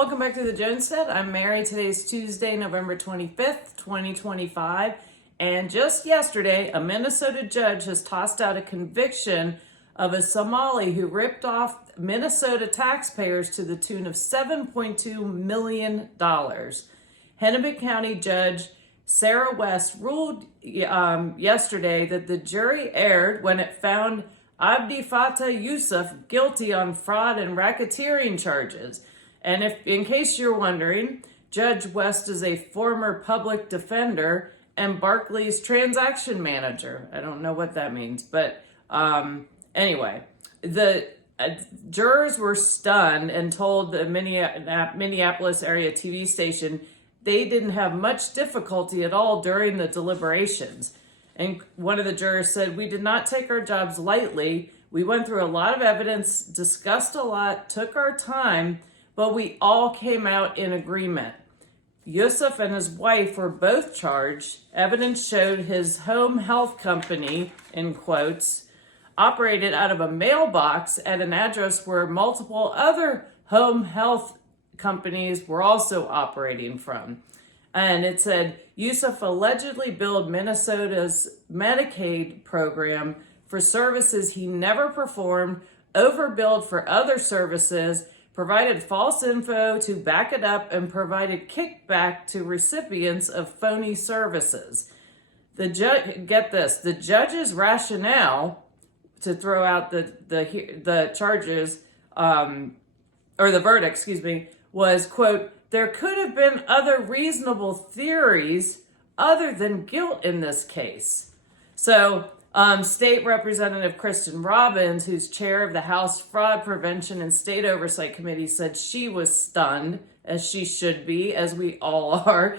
Welcome back to the Jonestead. I'm Mary. Today's Tuesday, November 25th, 2025. And just yesterday, a Minnesota judge has tossed out a conviction of a Somali who ripped off Minnesota taxpayers to the tune of $7.2 million. Hennepin County Judge Sarah West ruled yesterday that the jury erred when it found Abdi Fattah Yusuf guilty on fraud and racketeering charges. And if, in case you're wondering, Judge West is a former public defender and Barclays transaction manager. I don't know what that means, but anyway, the jurors were stunned and told the Minneapolis area TV station they didn't have much difficulty at all during the deliberations. And one of the jurors said, "We did not take our jobs lightly. We went through a lot of evidence, discussed a lot, took our time, but we all came out in agreement." Yusuf and his wife were both charged. Evidence showed his home health company, in quotes, operated out of a mailbox at an address where multiple other home health companies were also operating from. And it said Yusuf allegedly billed Minnesota's Medicaid program for services he never performed, overbilled for other services, provided false info to back it up, and provided kickback to recipients of phony services. The judge, get this, the judge's rationale to throw out the charges, or the verdict, excuse me, was, quote, "There could have been other reasonable theories other than guilt in this case." So State Representative Kristen Robbins, who's chair of the House Fraud Prevention and State Oversight Committee, said she was stunned, as she should be, as we all are.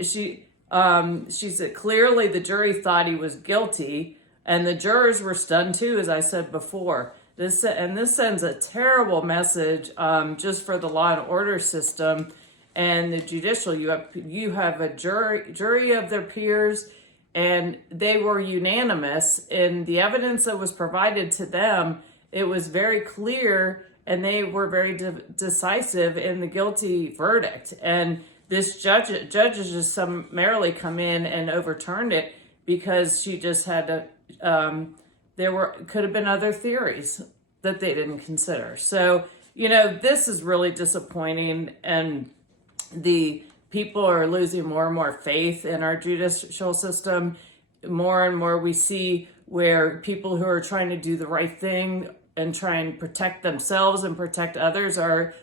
She said clearly the jury thought he was guilty, and the jurors were stunned too, as I said before. This sends a terrible message just for the law and order system and the judicial. You have a jury of their peers, and they were unanimous in the evidence that was provided to them. It was very clear, and they were very decisive in the guilty verdict. And this judges just summarily come in and overturned it because she just had to. Could have been other theories that they didn't consider. So, this is really disappointing, and the people are losing more and more faith in our judicial system. More and more we see where people who are trying to do the right thing and try and protect themselves and protect others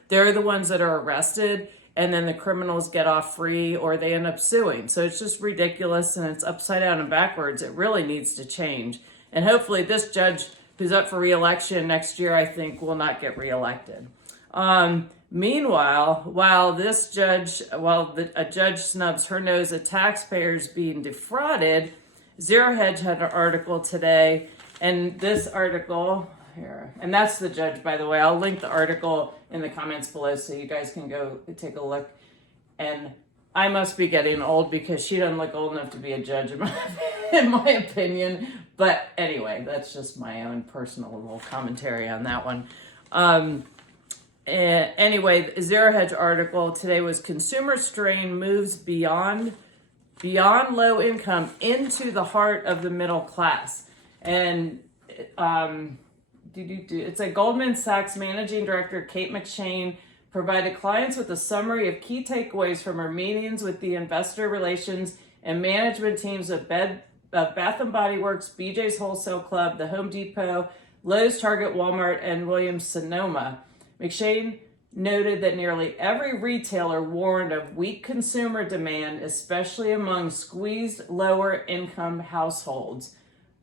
they're the ones that are arrested, and then the criminals get off free or they end up suing. So it's just ridiculous, and it's upside down and backwards. It really needs to change. And hopefully this judge who's up for re-election next year, I think, will not get re-elected. Meanwhile, while a judge snubs her nose at taxpayers being defrauded, Zero Hedge had an article today, and this article here, and that's the judge, by the way. I'll link the article in the comments below so you guys can go take a look. And I must be getting old because she doesn't look old enough to be a judge in my opinion. But anyway, that's just my own personal little commentary on that one. Anyway, Zero Hedge article today was Consumer Strain Moves Beyond Low Income into the Heart of the Middle Class. And it's a Goldman Sachs Managing Director, Kate McShane, provided clients with a summary of key takeaways from her meetings with the investor relations and management teams of Bath & Body Works, BJ's Wholesale Club, the Home Depot, Lowe's, Target, Walmart, and Williams-Sonoma. McShane noted that nearly every retailer warned of weak consumer demand, especially among squeezed lower income households.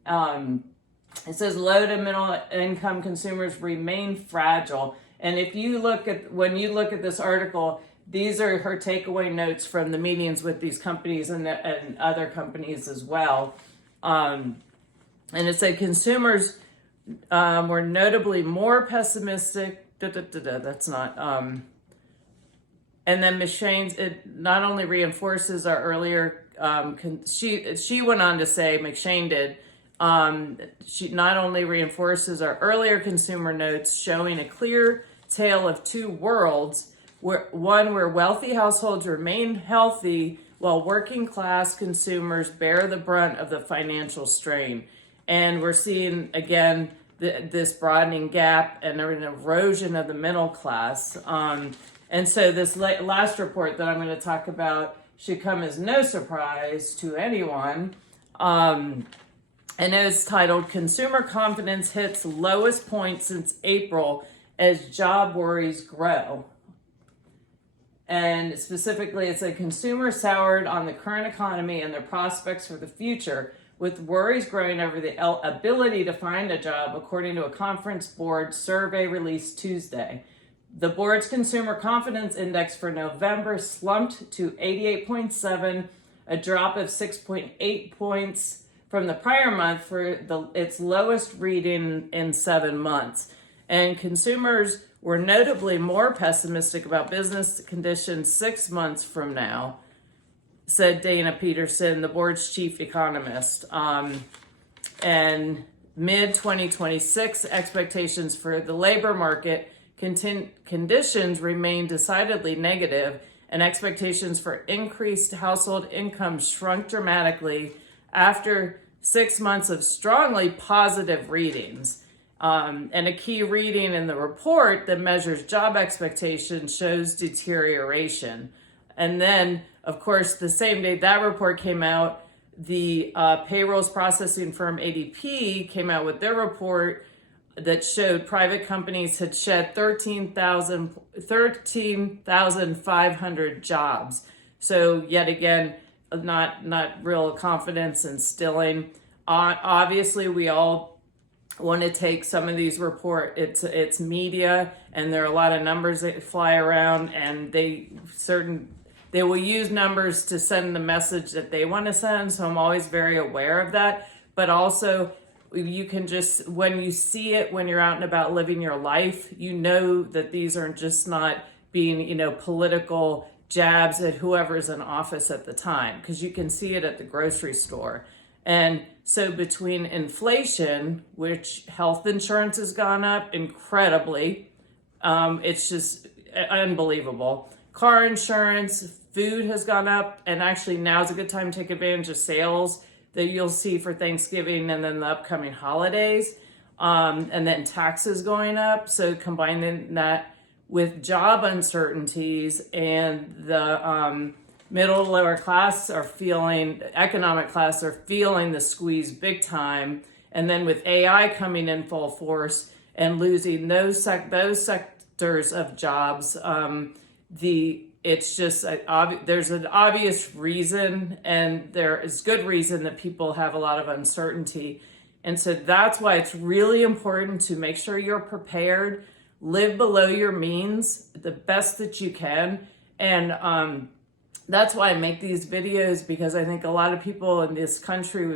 It says low to middle income consumers remain fragile. And when you look at this article, these are her takeaway notes from the meetings with these companies and other companies as well. And it said consumers were notably more pessimistic. That's not. And then Ms. Shane's, it not only reinforces our earlier, she went on to say, McShane did, she not only reinforces our earlier consumer notes showing a clear tale of two worlds where wealthy households remain healthy while working class consumers bear the brunt of the financial strain. And we're seeing, again, this broadening gap and an erosion of the middle class. And so this last report that I'm going to talk about should come as no surprise to anyone. And it's titled, Consumer Confidence Hits Lowest Point Since April as Job Worries Grow. And specifically, it's a consumer soured on the current economy and their prospects for the future, with worries growing over the ability to find a job, according to a Conference Board survey released Tuesday. The board's Consumer Confidence Index for November slumped to 88.7, a drop of 6.8 points from the prior month for its lowest reading in 7 months. And consumers were notably more pessimistic about business conditions 6 months from now, said Dana Peterson, the board's chief economist. And mid-2026 expectations for the labor market conditions remain decidedly negative, and expectations for increased household income shrunk dramatically after 6 months of strongly positive readings. And a key reading in the report that measures job expectations shows deterioration. And then, of course, the same day that report came out, the payrolls processing firm ADP came out with their report that showed private companies had shed 13,500 jobs. So yet again, not real confidence instilling. Obviously, we all want to take some of these it's media, and there are a lot of numbers that fly around, and they will use numbers to send the message that they want to send. So I'm always very aware of that. But also, you can just, when you see it, when you're out and about living your life, you know that these are just not being, political jabs at whoever's in office at the time, because you can see it at the grocery store. And so between inflation, which health insurance has gone up incredibly, it's just unbelievable. Car insurance, food has gone up, and actually now's a good time to take advantage of sales that you'll see for Thanksgiving and then the upcoming holidays, and then taxes going up. So combining that with job uncertainties, and the middle to lower class economic class are feeling the squeeze big time. And then with AI coming in full force and losing those sectors of jobs, it's just there's an obvious reason, and there is good reason that people have a lot of uncertainty. And so that's why it's really important to make sure you're prepared, live below your means the best that you can. And that's why I make these videos, because I think a lot of people in this country,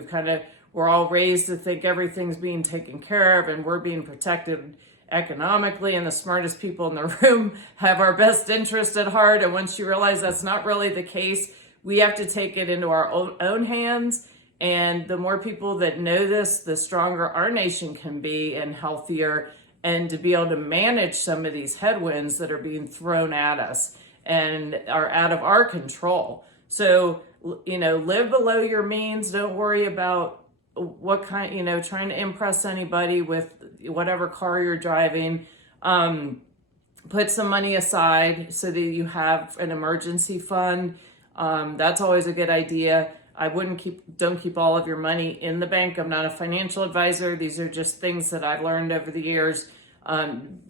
we're all raised to think everything's being taken care of and we're being protected economically, and the smartest people in the room have our best interest at heart. And once you realize that's not really the case, we have to take it into our own hands. And the more people that know this, the stronger our nation can be, and healthier, and to be able to manage some of these headwinds that are being thrown at us and are out of our control. So, live below your means. Don't worry about what kind, trying to impress anybody with whatever car you're driving. Put some money aside so that you have an emergency fund. That's always a good idea. Don't keep all of your money in the bank. I'm not a financial advisor. These are just things that I've learned over the years.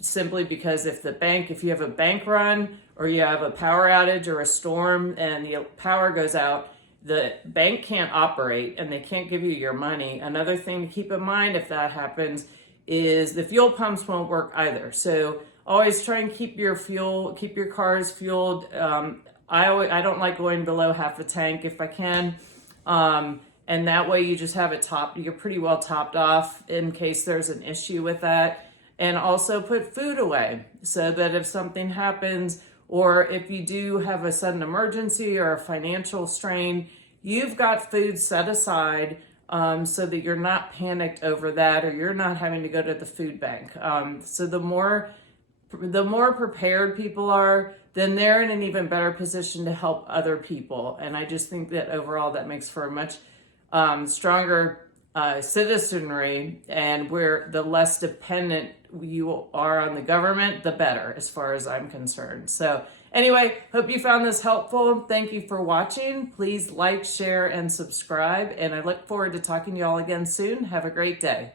Simply because if you have a bank run, or you have a power outage or a storm and the power goes out, the bank can't operate and they can't give you your money. Another thing to keep in mind if that happens is the fuel pumps won't work either. So always try and keep your cars fueled. I don't like going below half a tank if I can. And that way you just have it you're pretty well topped off in case there's an issue with that. And also put food away so that if something happens, or if you do have a sudden emergency or a financial strain, you've got food set aside so that you're not panicked over that, or you're not having to go to the food bank. So the more the more prepared people are, then they're in an even better position to help other people. And I just think that overall that makes for a much stronger citizenry, and where the less dependent you are on the government, the better, as far as I'm concerned. So anyway, hope you found this helpful. Thank you for watching. Please like, share, and subscribe. And I look forward to talking to you all again soon. Have a great day.